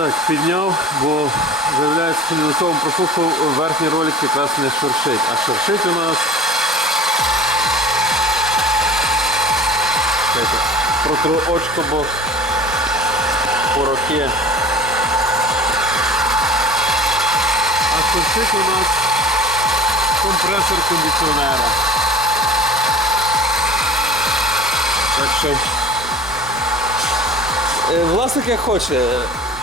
Так, підняв, бо виявляється, що на цьому прослухав верхній ролик якраз не шуршить. А шуршить у нас. Протру очко, бо порох є. А шуршить у нас компресор кондиціонера. Так що. Е, Власник як хоче.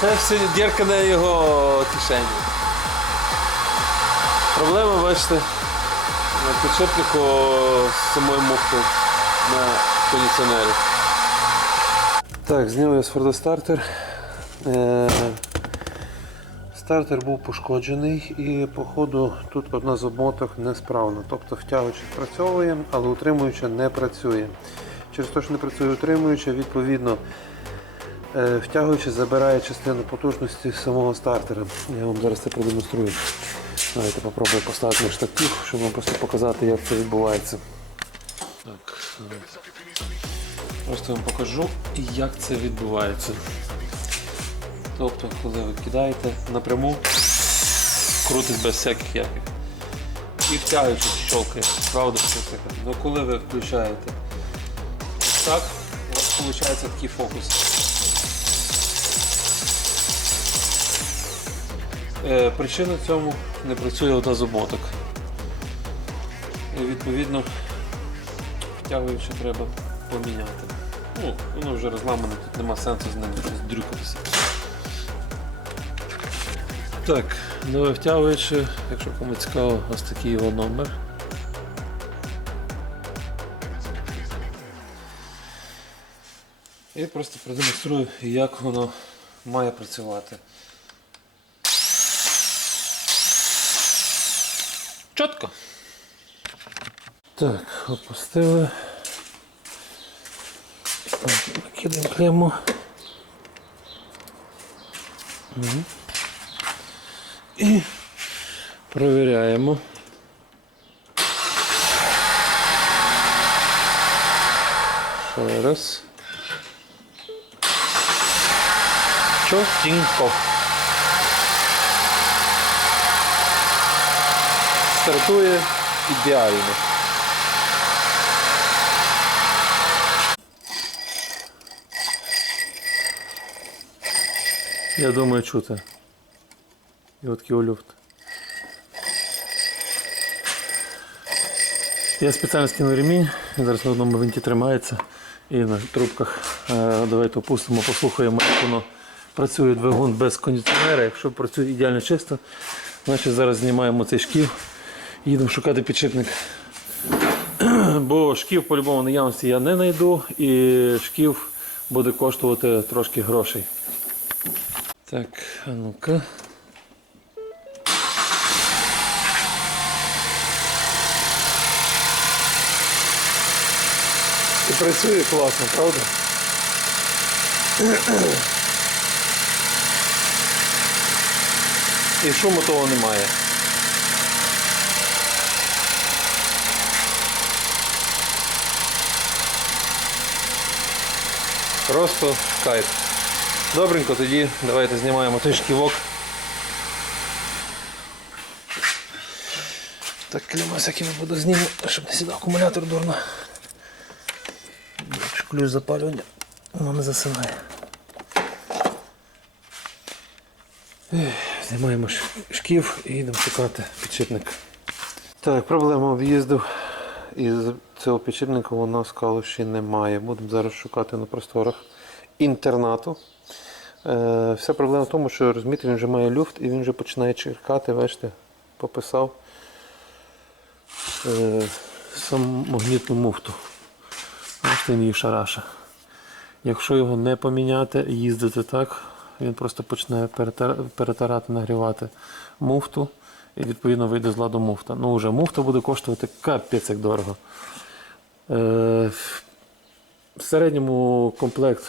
Це все дірка на його кишені. Проблема, бачите, на підшипнику з самою мухтою на кондиціонері. Так, зняв я з Форда стартер. Е, Стартер був пошкоджений і, походу, тут одна з обмоток несправна. Тобто втягувач спрацьовує, але утримуюча не працює. Через те, що не працює утримуюча, відповідно, втягуючи забирає частину потужності самого стартера. Я вам зараз це продемонструю. Давайте попробую поставити на штатив, щоб вам просто показати, як це відбувається. Так, просто вам покажу, як це відбувається. Тобто, коли ви кидаєте напряму, крутить без всяких яких. І втягуючи щелкає, правда. Ну коли ви включаєте ось так, у вас виходить такий фокус. Причина цьому не працює одна з обмоток. І відповідно втягуючи треба поміняти. Ну, воно вже розламане, тут нема сенсу з ним щось дрюкатися. Так, нове втягуючи, якщо кому цікаво, ось такий його номер. І просто продемонструю, як воно має працювати. Чітко. Так, опустили. Накидаємо клемму. І провіряємо. Ще раз. Чотенько. Стартує ідеально. Я думаю, чути. І от такий люфт. Я спеціально скинув ремінь, зараз на одному винті тримається і на трубках. Е, Давайте опустимо, послухаємо, як воно працює двигун без кондиціонера. Якщо працює ідеально чисто, значить зараз знімаємо цей шків і їдемо шукати підшипник. Бо шків по-любому наявності я не знайду і шків буде коштувати трошки грошей. Так, а ну-ка. І працює класно, правда? І шуму того немає. Просто кайф. Добренько, тоді давайте знімаємо той шківок. Так, клема всякими буду зніму, щоб не сідав акумулятор дурно. Ключ запалювання, воно не засинає. Знімаємо шків і йдемо шукати підшипник. Так, проблема об'їздив. І з цього підшипника воно скалу ще немає. Будемо зараз шукати на просторах інтернату. Е, вся проблема в тому, що розумієте, він вже має люфт і він вже починає черкати, бачите, пописав е, сам магнітну муфту. Бачите, він її шараша. Якщо його не поміняти їздити так, він просто почне перетар- перетирати, нагрівати муфту і відповідно вийде з ладу муфта. Ну вже муфта буде коштувати капець як дорого. Е, в середньому комплект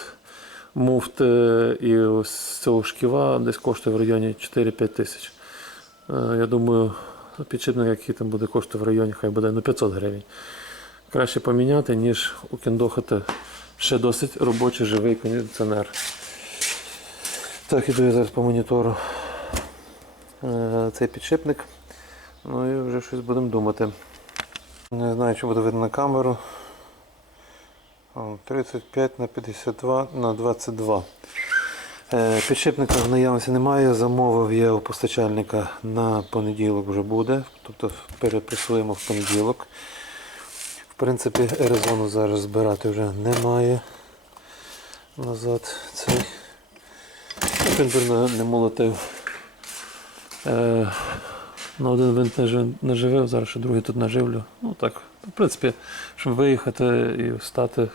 муфт е, і ось цього шківа десь коштує в районі 4-5 тисяч. Е, Я думаю, підшипник, який там буде коштувати в районі, хай буде ну, 500 гривень. Краще поміняти, ніж укіндохати ще досить робочий живий кондиціонер. Так, іду я зараз по монітору цей підшипник. Ну і вже щось будемо думати. Не знаю, чи буде видно камеру. 35 на 52 на 22. Е, Підшипника в наявності немає. Замовив я у постачальника на понеділок вже буде. Тобто перепресуємо в понеділок. В принципі, резону зараз збирати вже немає. Назад цей. Тепер не молотив. На один винт нажи- наживив, зараз ще другий тут наживлю. Ну так, в принципі, щоб виїхати і стати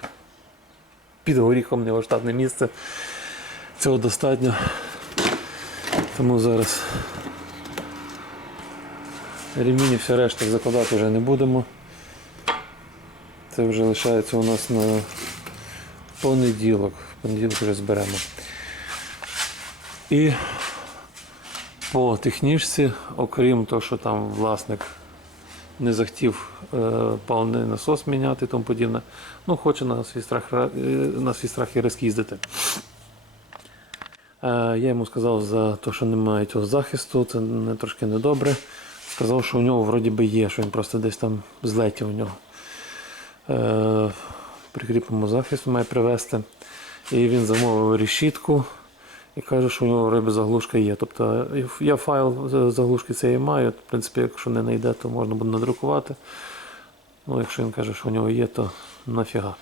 під горіхом, не в штатне місце. Цього достатньо. Тому зараз ремінь і все решта закладати вже не будемо. Це вже лишається у нас на понеділок. В понеділок вже зберемо. І по технічці, окрім того, що там власник не захотів е, паливний насос міняти і тому подібне, ну хоче на свій страх, е, на свій страх і ризик їздити. Е, я йому сказав за те, що немає цього захисту, це не трошки недобре. Сказав, що у нього вроді би є, що він просто десь там злетів у нього. Е, прикріпимо захист, має привезти. І він замовив решітку і каже, що у нього риби заглушка є. Тобто я файл заглушки цієї маю. В принципі, якщо не знайде, то можна буде надрукувати. Ну, якщо він каже, що у нього є, то нафіга.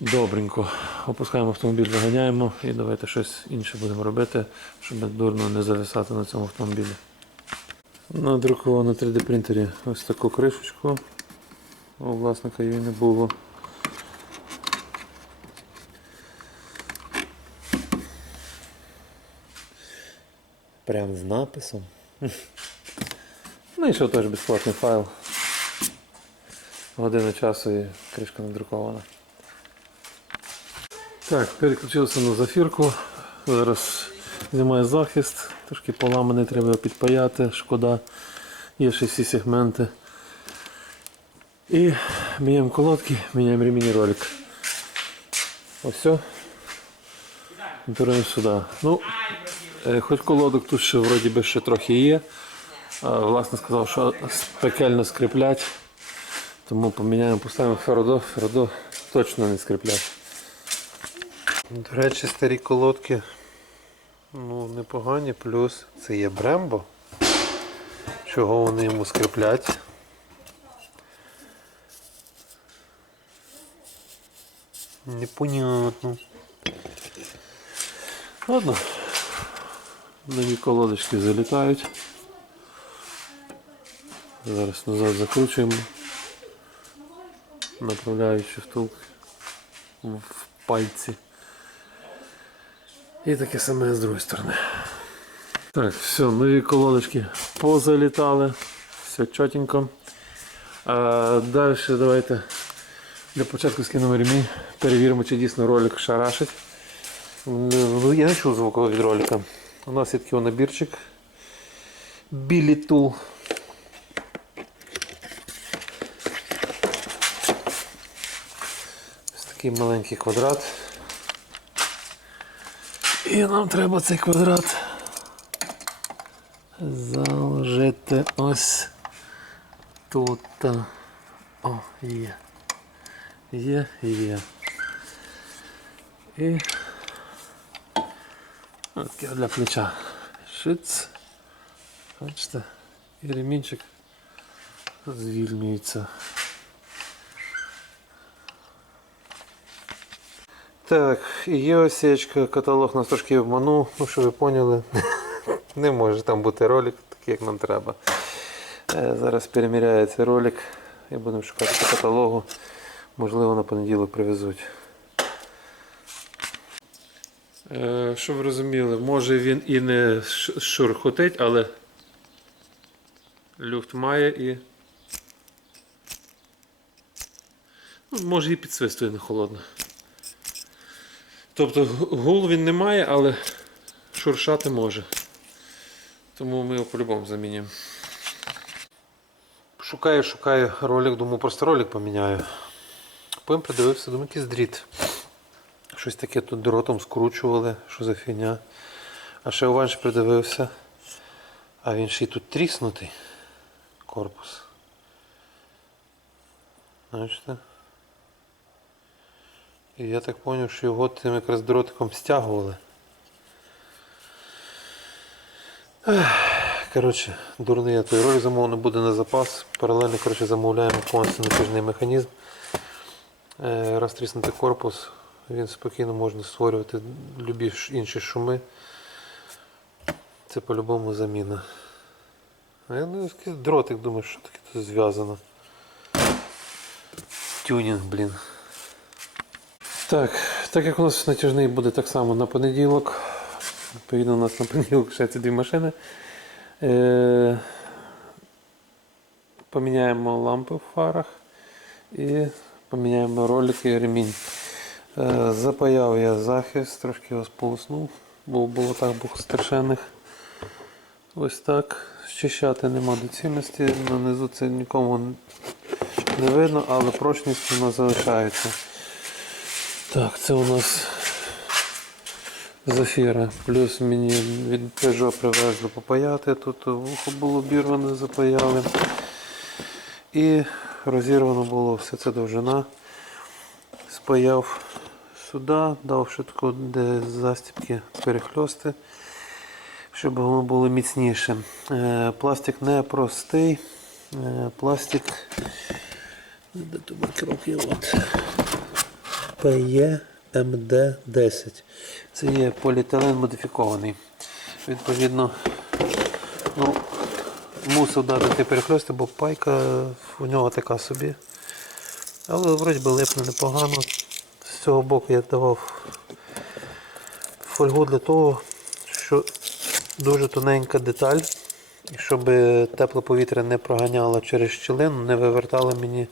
Добренько. Опускаємо автомобіль, виганяємо і давайте щось інше будемо робити, щоб дурно не зависати на цьому автомобілі. Надрукував на 3D принтері ось таку кришечку. У власника її не було. Прям з написом. Ну і що теж безплатний файл. Година часу і кришка надрукована. Так, переключився на зафірку. Зараз знімаю захист, трошки поламаний, треба підпаяти, шкода. Є ще всі сегменти. І міняємо колодки, міняємо ремінь ролик. Ось все. Беремо сюди. Ну, хоч колодок тут ще вроді би ще трохи є. Власне сказав, що пекельно скріплять. Тому поміняємо, поставимо феродо, феродо точно не скріплять. До речі, старі колодки ну, непогані, плюс це є Брембо. Чого вони йому скріплять? Непонятно. Ладно. Нові колодочки залітають. Зараз назад закручуємо. Направляючи втулки в пальці. І таке саме з другої сторони. Так, все, нові колодочки позалітали. Все чотенько. А, далі давайте для початку скинемо ремінь. Перевіримо, чи дійсно ролик шарашить. Ну, Я не чув звуку від ролика. У нас є такий набірчик. Білі тул. Ось такий маленький квадрат. І нам треба цей квадрат заложити ось тут. О, є. Є, є. І таке для плеча. Шиц. Бачите, і ремінчик звільнюється. Так, є осечка, каталог нас трошки обманув, ну що ви поняли. Не може там бути ролик, такий як нам треба. Е, Зараз переміряється ролик і будемо шукати по каталогу. Можливо, на понеділок привезуть. Е, Щоб ви розуміли, може він і не шурхотить, але люфт має і. Ну, може і підсвистує не холодно. Тобто гул він не має, але шуршати може. Тому ми його по-любому замінюємо. Шукаю, шукаю ролик, думаю, просто ролик поміняю. Потім придивився, думаю, якийсь дріт. Щось таке тут дротом скручували, що за фігня. А ще Ованш придивився. А він ще й тут тріснутий. Корпус. Бачите? І я так зрозумів, що його тим якраз дротиком стягували. Коротше, дурний я той роль замовлений буде на запас. Паралельно коротше, замовляємо повністю натяжний механізм. Е, Раз корпус, він спокійно можна створювати любі інші шуми. Це по-любому заміна. Я такий дротик думаю, що таке тут зв'язано. Тюнінг, блін. Так, так як у нас натяжний буде так само на понеділок. Відповідно, у нас на понеділок ще ці дві машини. Е, поміняємо лампи в фарах і поміняємо ролики і ремінь. Е, запаяв я захист, трошки його сполоснув, бо було так бух страшенних. Ось так. Щищати нема доцільності. Нанизу це нікому не видно, але прочність вона залишається. Так, це у нас Зафіра. Плюс мені від Peugeot привезли попаяти. Тут вухо було обірване, запаяли. І розірвано було все це довжина. Спаяв сюди, дав таку, де застібки перехльости, щоб воно було міцніше. Е, Пластик не простий. Е, Пластик. От. PEMD10. Це є поліетилен модифікований. Відповідно, ну, мусив дати перехльости, бо пайка у нього така собі. Але вроді би липне непогано. З цього боку я давав фольгу для того, що дуже тоненька деталь, щоб тепле повітря не проганяло через щілину, не вивертало мені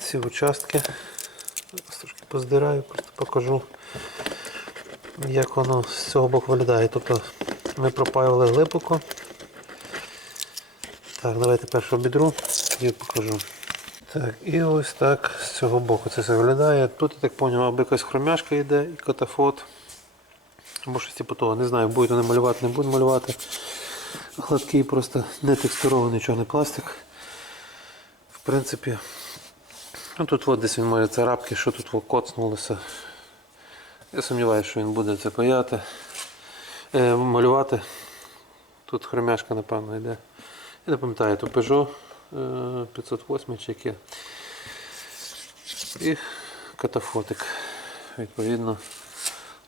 ці участки. Трошки поздираю, просто покажу, як воно з цього боку виглядає. Тобто ми пропаювали глибоко. Так, давайте першу бідру і покажу. Так, і ось так з цього боку це все виглядає. Тут, я так зрозумів, або якась хромяшка йде і катафот. Або щось типу того. Не знаю, будуть вони малювати, не будуть малювати. Гладкий, просто не текстурований чорний пластик. В принципі, ну тут от десь він має царапки, що тут коцнулося. Я сумніваюся, що він буде це паяти, е, малювати. Тут хромяшка, напевно, йде. Я не пам'ятаю, то Peugeot 508 чи яке. І катафотик. Відповідно,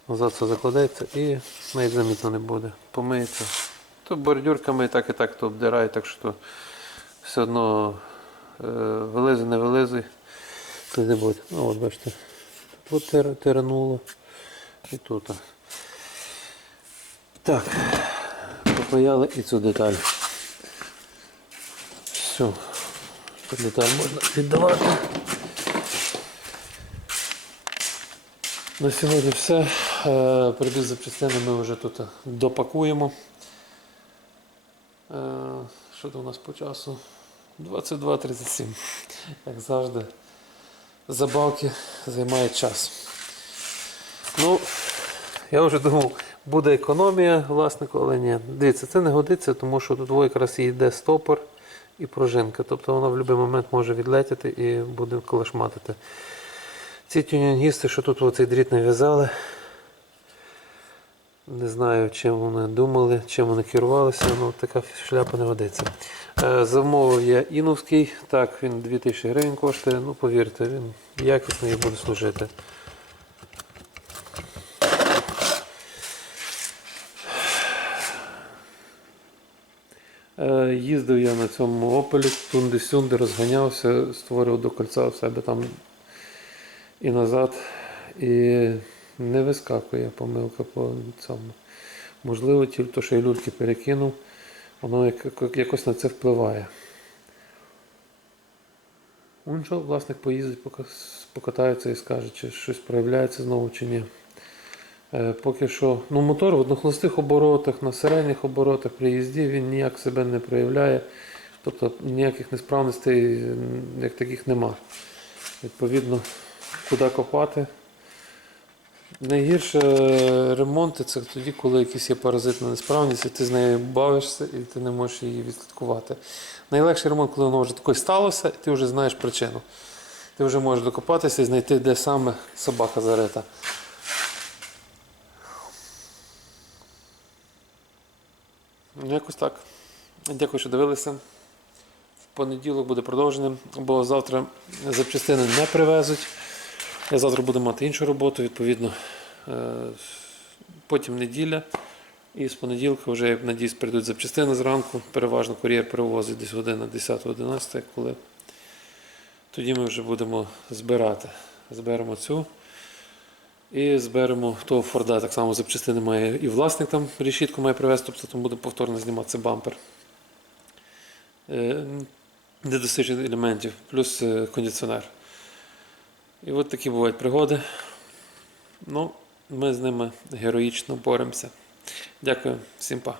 назад все закладеться і навіть замітно не буде. Помиється. То бордюрками і так і так то обдирає, так що все одно е, вилизуй, не вилизуй, то не буде. Ну от бачите, тут тир- тирануло і тут. Так, попаяли і цю деталь. Все, деталь можна віддавати. На сьогодні все. Е, Перейду запчастини ми вже тут допакуємо. Е, Що то у нас по часу? 22.37. Як завжди, забавки займають час. Ну, я вже думав, буде економія власнику, але ні. Дивіться, це не годиться, тому що тут якраз йде стопор і пружинка. Тобто вона в будь-який момент може відлетіти і буде колешматити. Ці тюнінгісти, що тут оцей дріт нав'язали, не знаю, чим вони думали, чим вони керувалися, але така шляпа не годиться. Е, Замовив я іновський, так, він 2000 гривень коштує, ну повірте, він якісний і буде служити. Їздив я на цьому опелі, тунди-сюнди, розганявся, створював до кольця в себе там і назад. І не вискакує помилка по цьому. Можливо, тільки що я люльки перекинув, воно як- як- якось на це впливає. Он що, власник поїздить, покатається і скаже, чи щось проявляється знову чи ні. Е, Поки що, ну мотор в однохолостих оборотах, на середніх оборотах при їзді він ніяк себе не проявляє. Тобто ніяких несправностей як таких нема. Відповідно, куди копати. Найгірше е, ремонти це тоді, коли якісь є паразитна несправність, і ти з нею бавишся і ти не можеш її відслідкувати. Найлегший ремонт, коли воно вже таке сталося, і ти вже знаєш причину. Ти вже можеш докопатися і знайти, де саме собака зарита. Ну, Якось так. Дякую, що дивилися. В понеділок буде продовження, бо завтра запчастини не привезуть. Я завтра буду мати іншу роботу, відповідно. Е, Потім неділя. І з понеділка вже, я надіюсь, прийдуть запчастини зранку. Переважно кур'єр перевозить десь година 10-11, коли тоді ми вже будемо збирати. Зберемо цю. І зберемо того Форда. Так само запчастини має і власник там решітку має привезти, тобто там буде повторно зніматися бампер. Е, Недостатньо елементів, плюс е, кондиціонер. І от такі бувають пригоди. Ну, ми з ними героїчно боремося. Дякую, всім па.